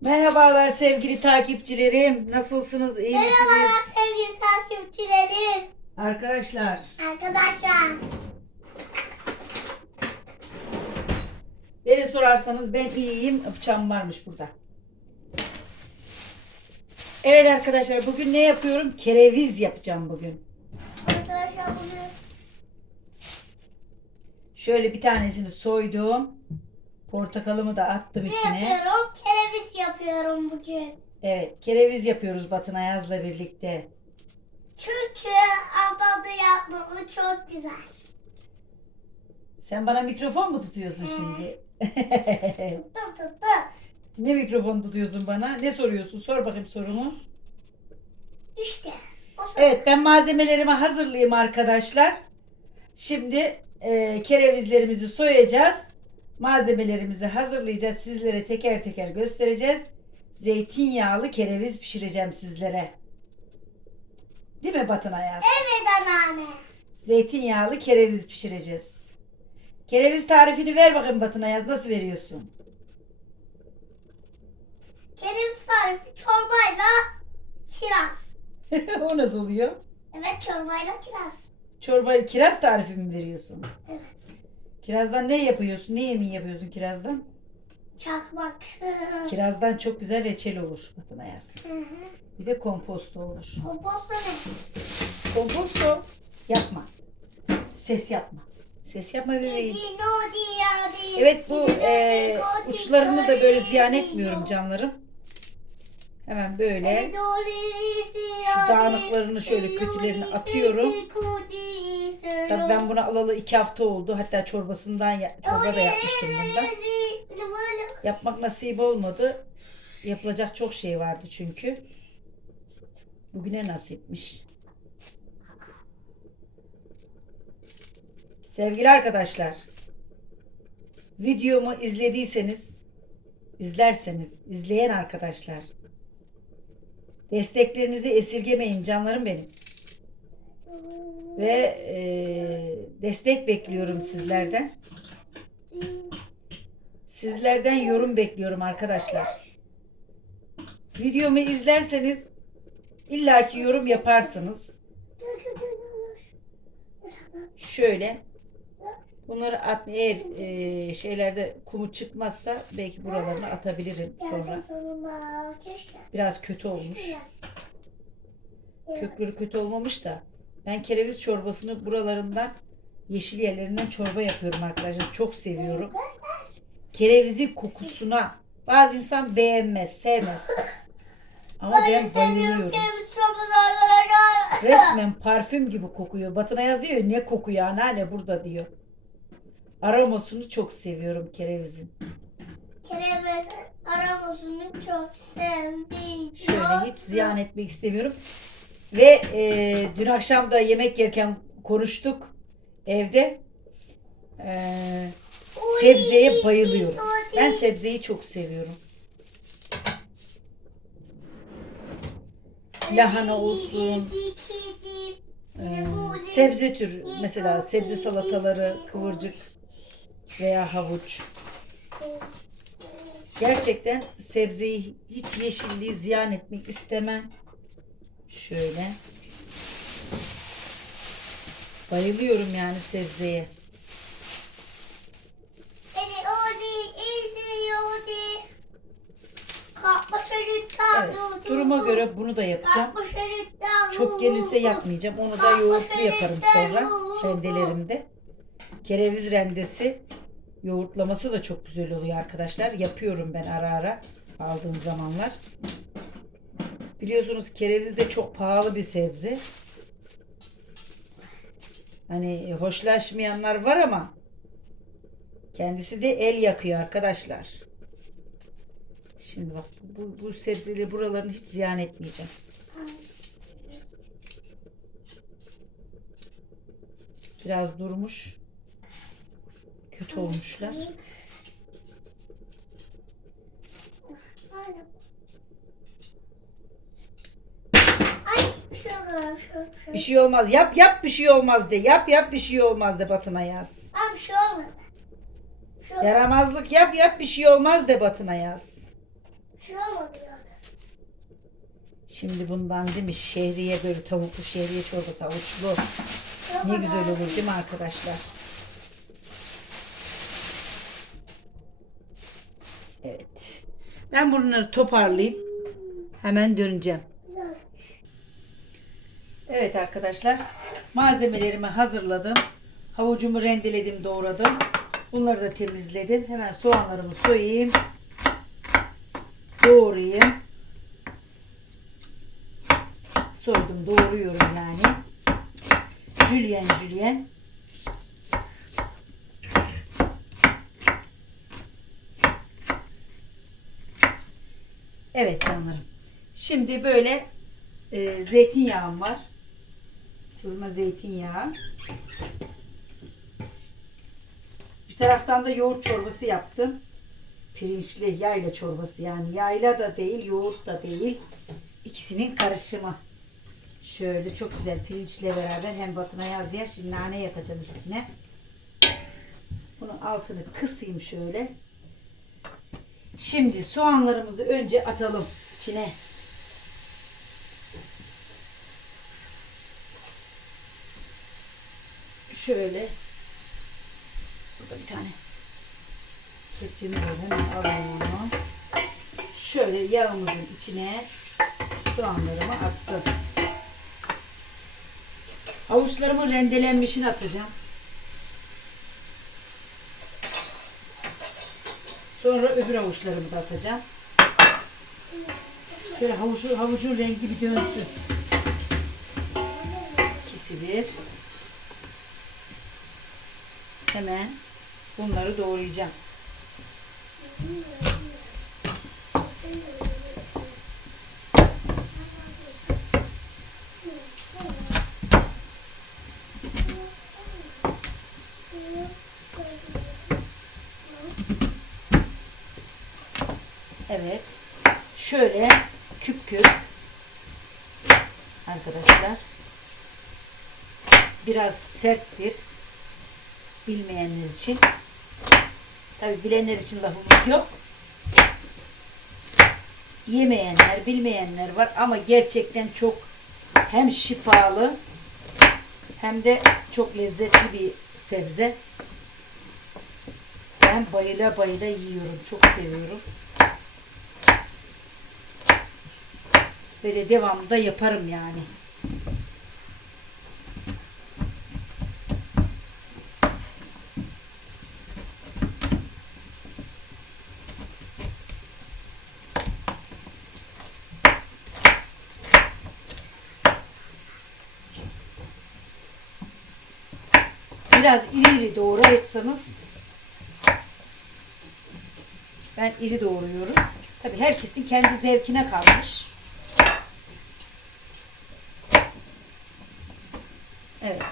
Merhabalar sevgili takipçilerim. Nasılsınız? İyi misiniz? Merhabalar sevgili takipçilerim. Arkadaşlar Arkadaşlar. beni sorarsanız ben iyiyim. Bıçağım varmış burada. Evet arkadaşlar bugün ne yapıyorum? Kereviz yapacağım bugün. Arkadaşlar bunu Şöyle bir tanesini soydum. Portakalımı da attım ne içine. yapıyorum? Kereviz yapıyorum bugün. Evet kereviz yapıyoruz Batın Ayaz'la birlikte. Çünkü abladı yapmamı çok güzel. Sen bana mikrofon mu tutuyorsun şimdi? Tuttum tuttum. ne mikrofon tutuyorsun bana? Ne soruyorsun? Sor bakayım sorunu. İşte. O zaman Evet ben malzemelerimi hazırlayayım arkadaşlar. Şimdi e, kerevizlerimizi soyacağız. Malzemelerimizi hazırlayacağız. Sizlere teker teker göstereceğiz. Zeytinyağlı kereviz pişireceğim sizlere. Değil mi Batın Ayaz? Evet anneanne. Zeytinyağlı kereviz pişireceğiz. Kereviz tarifini ver bakayım Batın Ayaz. Nasıl veriyorsun? Kereviz tarifi çorbayla kiraz. o nasıl oluyor? Evet çorbayla kiraz. Çorbayı kiraz tarifi mi veriyorsun? Evet. Kirazdan ne yapıyorsun? Ne yemeği yapıyorsun kirazdan? Çakmak. Kirazdan çok güzel reçel olur Batın Ayaz. Hı hı. Bir de komposto olur. Komposto ne? Komposto yapma. Ses yapma. Ses yapma bebeğim. Evet bu e, uçlarını da böyle ziyan etmiyorum canlarım. Hemen böyle Şu dağınıklarını şöyle kötülerini atıyorum. Tabii ben bunu alalı iki hafta oldu. Hatta çorbasından ya- çorba da yapmıştım bundan. Yapmak nasip olmadı. Yapılacak çok şey vardı çünkü. Bugüne nasipmiş. Sevgili arkadaşlar, videomu izlediyseniz, izlerseniz, izleyen arkadaşlar, desteklerinizi esirgemeyin canlarım benim. Ve eee, destek bekliyorum sizlerden. Sizlerden yorum bekliyorum arkadaşlar. Videomu izlerseniz illaki yorum yaparsınız. Şöyle bunları at eğer e, şeylerde kumu çıkmazsa belki buralarını atabilirim sonra. Biraz kötü olmuş. Kökleri kötü olmamış da ben kereviz çorbasını buralarından yeşil yerlerinden çorba yapıyorum arkadaşlar. Çok seviyorum. Kerevizin kokusuna bazı insan beğenmez, sevmez. Ama ben bayılıyorum. Resmen parfüm gibi kokuyor. Batına yazıyor ya, ne kokuyor anneanne burada diyor. Aromasını çok seviyorum kerevizin. Kereviz aromasını çok sevdim. Şöyle hiç ziyan etmek istemiyorum. Ve e, dün akşam da yemek yerken konuştuk evde. E, sebzeye bayılıyorum. Ben sebzeyi çok seviyorum. Lahana olsun, e, sebze tür mesela sebze salataları, kıvırcık veya havuç. Gerçekten sebzeyi hiç yeşilliği ziyan etmek istemem. Şöyle. Bayılıyorum yani sebzeye. Evet, duruma göre bunu da yapacağım. Çok gelirse yapmayacağım. Onu da yoğurtlu yaparım sonra rendelerimde. Kereviz rendesi yoğurtlaması da çok güzel oluyor arkadaşlar. Yapıyorum ben ara ara aldığım zamanlar. Biliyorsunuz kereviz de çok pahalı bir sebze. Hani hoşlaşmayanlar var ama kendisi de el yakıyor arkadaşlar. Şimdi bak bu, bu sebzeleri buralarını hiç ziyan etmeyeceğim. Biraz durmuş. Kötü olmuşlar. Bir şey olmaz. Şey olmaz. Bir şey olmaz. Yap yap bir şey olmaz de. Yap yap bir şey olmaz de Batına yaz. Ay bir şey olmaz. Şey olmaz. Yaramazlık yap yap bir şey olmaz de Batına yaz. Şey olmadı yani. Şimdi bundan değil mi şehriye böyle tavuklu şehriye çorbası avuçlu. Ne güzel olur değil mi arkadaşlar? Evet. Ben bunları toparlayıp hemen döneceğim. Evet arkadaşlar. Malzemelerimi hazırladım. Havucumu rendeledim, doğradım. Bunları da temizledim. Hemen soğanlarımı soyayım. Doğrayayım. Soydum, doğruyorum yani. Jülyen jülyen. Evet canlarım. Şimdi böyle e, zeytinyağım var. Sızma zeytinyağı. Bir taraftan da yoğurt çorbası yaptım. Pirinçli yayla çorbası yani. Yayla da değil, yoğurt da değil. İkisinin karışımı. Şöyle çok güzel pirinçle beraber hem batına yaz yer. Şimdi nane yakacağım üstüne. Bunun altını kısayım şöyle. Şimdi soğanlarımızı önce atalım içine. Şöyle. Burada bir tane kepçemiz var. Hemen. Şöyle yağımızın içine soğanlarımı attım. Havuçlarımı rendelenmişini atacağım. Sonra öbür havuçlarımı da atacağım. Şöyle havucu, havucun rengi bir dönsün. İkisi. Hemen bunları doğrayacağım. Evet. Şöyle küp küp arkadaşlar. Biraz serttir. Bilmeyenler için. Tabi bilenler için lafımız yok. Yemeyenler, bilmeyenler var ama gerçekten çok hem şifalı hem de çok lezzetli bir sebze. Ben bayıla bayıla yiyorum. Çok seviyorum. Böyle devamlı da yaparım yani. Biraz iri iri doğrarsanız ben iri doğruyorum. Tabii herkesin kendi zevkine kalmış. Evet.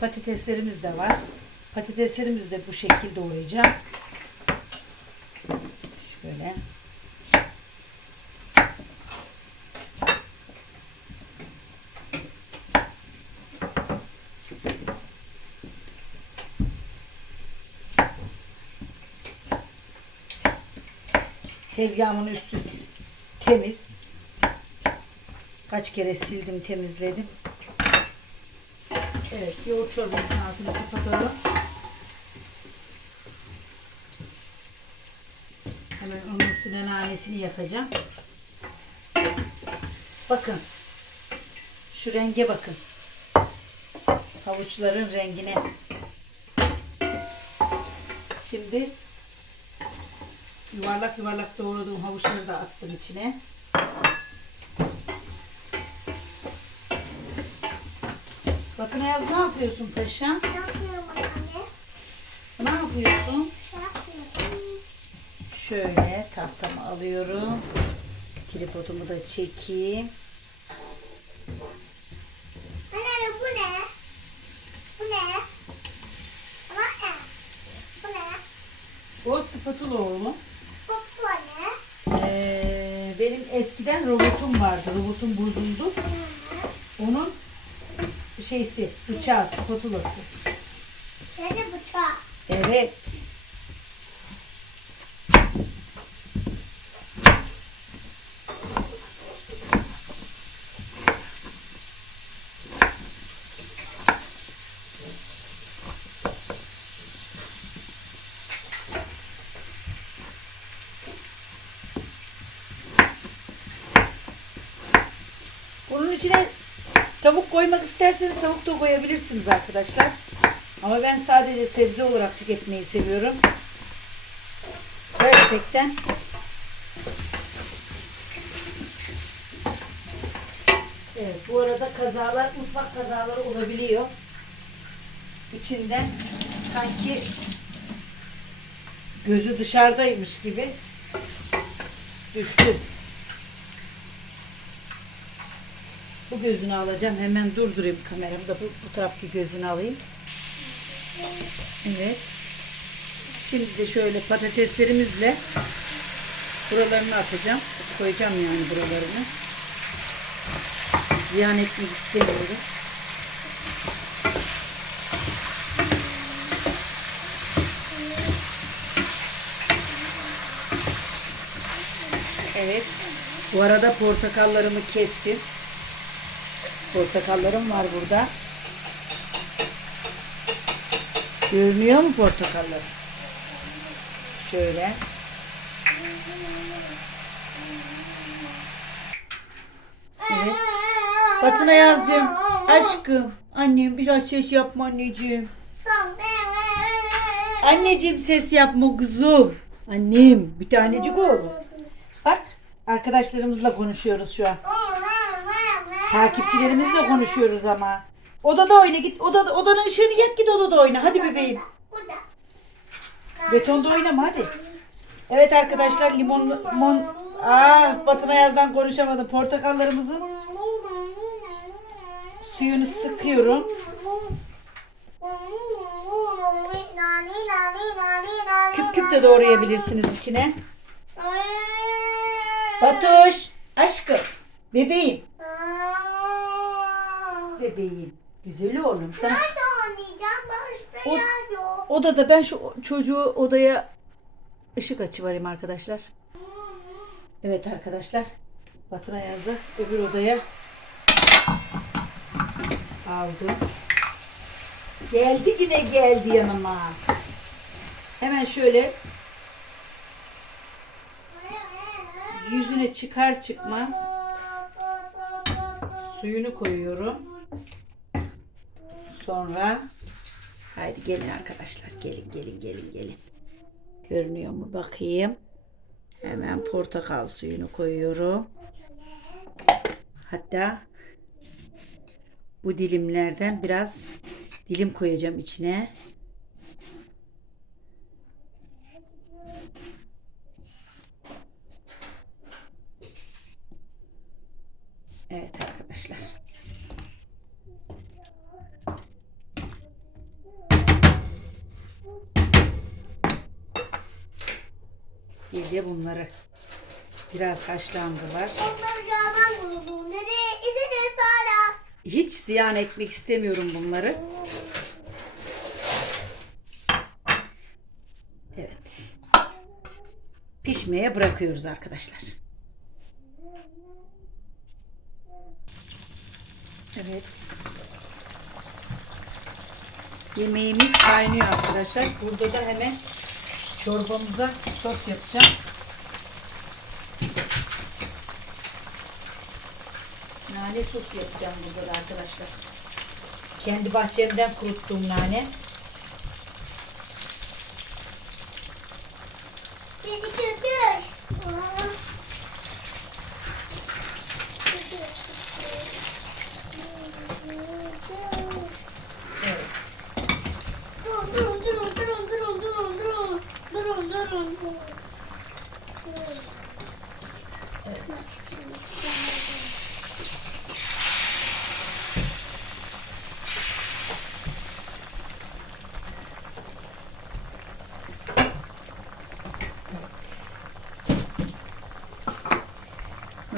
Patateslerimiz de var. Patateslerimizi de bu şekilde doğrayacağım. Şöyle. Tezgahımın üstü temiz. Kaç kere sildim, temizledim. Evet, yoğurt çorbamızın altını kapatalım. Hemen onun üstüne nanesini yakacağım. Bakın. Şu renge bakın. Havuçların rengine. Şimdi yuvarlak yuvarlak doğradığım havuçları da attım içine. Bakın Ayaz ne yapıyorsun paşam? Ne yapıyorum anne? Ne yapıyorsun? Ne yapıyorum? Şöyle tahtamı alıyorum. Tripodumu da çekeyim. Anne bu ne? Bu ne? Ama ne? Bu ne? O spatula oğlum. Bu, bu ne? Ee, benim eskiden robotum Robotum bozuldu. Onun şeysi, bıçağı, spatulası. Senin bıçak. Evet. içine tavuk koymak isterseniz tavuk da koyabilirsiniz arkadaşlar. Ama ben sadece sebze olarak tüketmeyi seviyorum. Gerçekten Evet bu arada kazalar, mutfak kazaları olabiliyor. İçinden sanki gözü dışarıdaymış gibi düştü. Bu gözünü alacağım. Hemen durdurayım kameramı da bu, bu taraftaki gözünü alayım. Evet. Şimdi de şöyle patateslerimizle buralarını atacağım. Koyacağım yani buralarını. Ziyan etmek istemiyorum. Evet. Bu arada portakallarımı kestim. Portakallarım var burada. Görünüyor mu portakallar? Şöyle. Evet. Batına yazacağım. Aşkım. Annem biraz ses yapma anneciğim. Anneciğim ses yapma kızım. Annem bir tanecik oğlum. Bak arkadaşlarımızla konuşuyoruz şu an. Takipçilerimizle konuşuyoruz ama. Odada oyna git. Odada, odanın ışığını yak git odada oyna. Hadi bebeğim. Burada. Betonda oynama hadi. Evet arkadaşlar limon limon Aa Batına yazdan konuşamadım. Portakallarımızın suyunu sıkıyorum. Küp küp de doğrayabilirsiniz içine. Batuş aşkım bebeğim bebeğim güzel oğlum sen Nerede oynayacağım? Başka O- yer yok. odada ben şu çocuğu odaya ışık açıvereyim arkadaşlar. Evet arkadaşlar Batına yazı öbür odaya aldım. Geldi yine geldi yanıma. Hemen şöyle yüzüne çıkar çıkmaz suyunu koyuyorum. Sonra haydi gelin arkadaşlar gelin gelin gelin gelin. Görünüyor mu bakayım. Hemen portakal suyunu koyuyorum. Hatta bu dilimlerden biraz dilim koyacağım içine. Bir de bunları biraz haşlandılar. Onları Canan buldu. Nereye? İzini Sara. Hiç ziyan etmek istemiyorum bunları. Evet. Pişmeye bırakıyoruz arkadaşlar. Evet. Yemeğimiz kaynıyor arkadaşlar. Burada da hemen çorbamıza sos yapacağım. Nane sosu yapacağım burada da arkadaşlar. Kendi bahçemden kuruttuğum nane.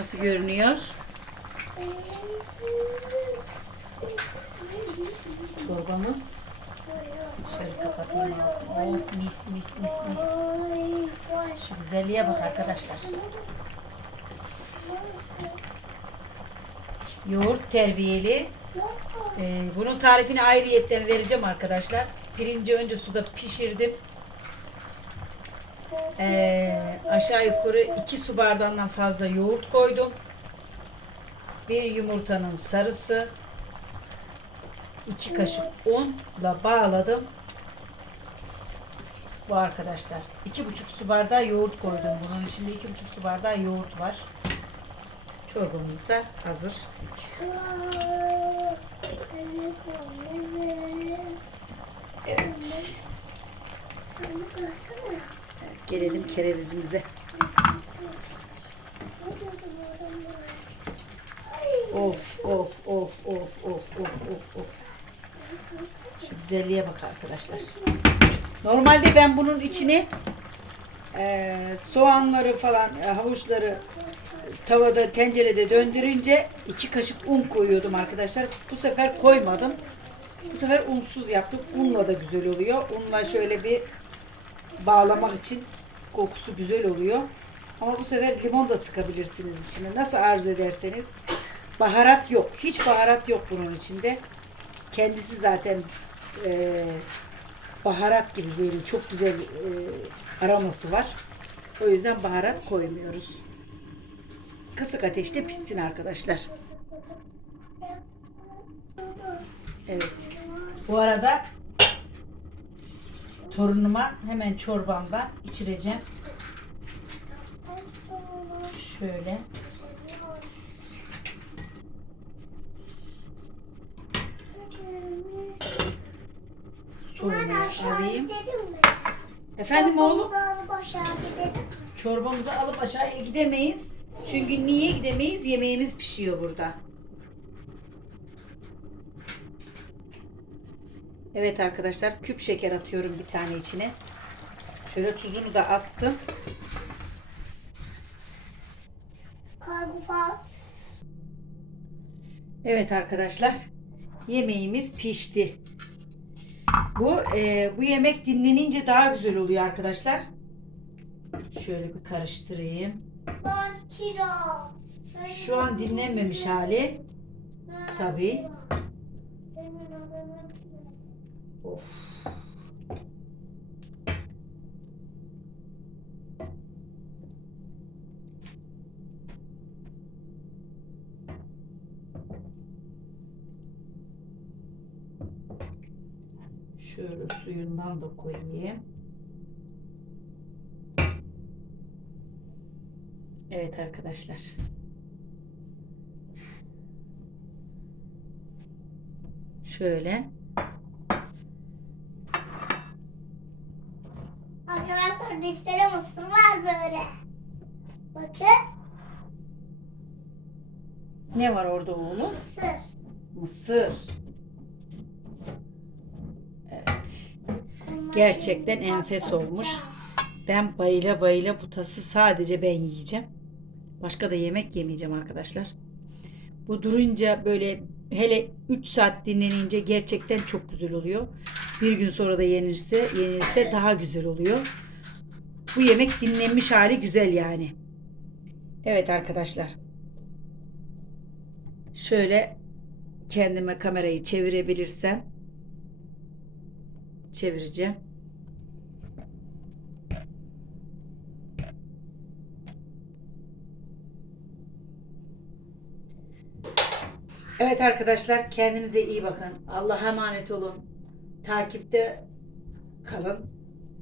Nasıl görünüyor? Çorbamız. Şöyle kapatayım altını. Oh mis mis mis mis. Şu güzelliğe bak arkadaşlar. Yoğurt terbiyeli. Ee, bunun tarifini ayrıyetten vereceğim arkadaşlar. Pirinci önce suda pişirdim. Ee, aşağı yukarı 2 su bardağından fazla yoğurt koydum. bir yumurtanın sarısı, iki kaşık unla bağladım. Bu arkadaşlar. iki buçuk su bardağı yoğurt koydum bunun içinde. iki buçuk su bardağı yoğurt var. Çorbamız da hazır. Evet. Gelelim kerevizimize. Of of of of of of of of. Şu güzelliğe bak arkadaşlar. Normalde ben bunun içine eee, soğanları falan, e, havuçları tavada, tencerede döndürünce iki kaşık un koyuyordum arkadaşlar. Bu sefer koymadım. Bu sefer unsuz yaptım. Unla da güzel oluyor. Unla şöyle bir bağlamak için kokusu güzel oluyor. Ama bu sefer limon da sıkabilirsiniz içine. Nasıl arzu ederseniz. Baharat yok. Hiç baharat yok bunun içinde. Kendisi zaten eee, baharat gibi böyle çok güzel eee, aroması var. O yüzden baharat koymuyoruz. Kısık ateşte pişsin arkadaşlar. Evet. Bu arada torunuma hemen çorbamdan içireceğim. Şöyle. Suyunu alayım. Efendim oğlum? Çorbamızı alıp aşağıya gidemeyiz. Çünkü niye gidemeyiz? Yemeğimiz pişiyor burada. Evet arkadaşlar küp şeker atıyorum bir tane içine. Şöyle tuzunu da attım. Evet arkadaşlar yemeğimiz pişti. Bu e, bu yemek dinlenince daha güzel oluyor arkadaşlar. Şöyle bir karıştırayım. Şu an dinlenmemiş hali. Tabii. Of. Şöyle suyundan da koyayım. Evet arkadaşlar. Şöyle. Listede mısır var böyle. Bakın Ne var orada oğlum? mısır. Mısır. Evet. Bunlar Gerçekten şimdi enfes olmuş. Ben bayıla bayıla bu tası sadece ben yiyeceğim. Başka da yemek yemeyeceğim arkadaşlar. Bu durunca böyle hele 3 saat dinlenince gerçekten çok güzel oluyor. Bir gün sonra da yenirse yenirse daha güzel oluyor. Bu yemek dinlenmiş hali güzel yani. Evet arkadaşlar. Şöyle kendime kamerayı çevirebilirsem çevireceğim. Evet arkadaşlar kendinize iyi bakın. Allah'a emanet olun. Takipte kalın.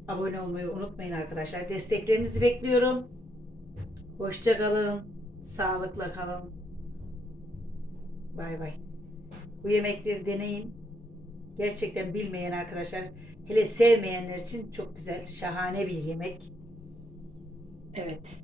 Abone olmayı unutmayın arkadaşlar. Desteklerinizi bekliyorum. Hoşça kalın. Sağlıkla kalın. Bay bay. Bu yemekleri deneyin. Gerçekten bilmeyen arkadaşlar, hele sevmeyenler için çok güzel, şahane bir yemek. Evet.